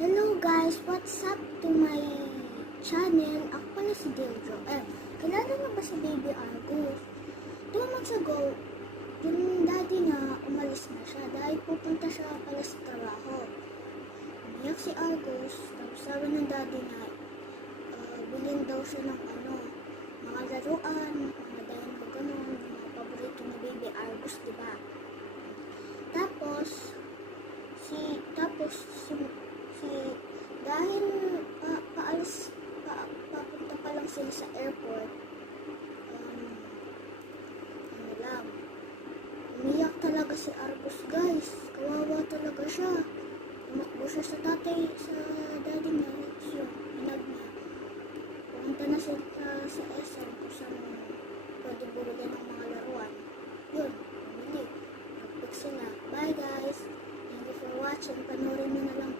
Hello guys, what's up to my channel? Ako pala si Deldro. Kilala mo ba si Baby Argus? 2 months ago, yung daddy niya umalis na siya dahil pupunta siya pala sa trabaho. Umiyak si Argus, tapos sabi ng daddy niya, bilhin daw siya ng mga laruan, mga dino, ganun, mga paborito ni Baby Argus, diba? Tapos dahil papunta pa lang sila sa airport, umiyak talaga si Argus guys, kawawa talaga siya. Tumakbo siya sa daddy niya, inag niya. Pumunta na siya sa SM kung saan pwede bulugan ng mga laruan. Yun, bumili. Nagpik sila. Bye guys! Thank you for watching. Panoorin nyo na lang